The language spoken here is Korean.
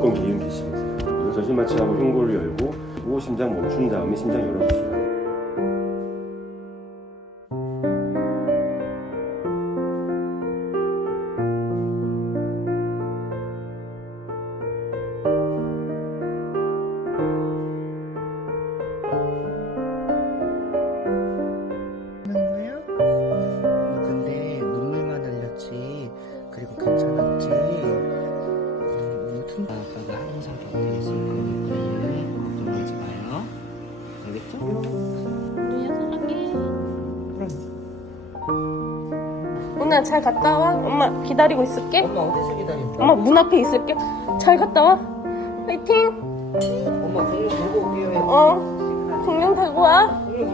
무조건 개심이세요. 이거 전신 마취하고 흉골을 열고 또 심장 멈춘 다음에 심장 열어주세요. 그리고 괜찮았지 음, 튼 아빠가 항상 곁에 있을 거니까 걱정하지 마요 알겠죠? 우리야 사랑해. 그럼 오늘 잘 갔다 와. 엄마 기다리고 있을게. 엄마 어디서 기다린다? 엄마 문 앞에 있을게. 잘 갔다 와. 화이팅. 엄마 공룡 들고 올게요 어. 공룡 타고 와. 공룡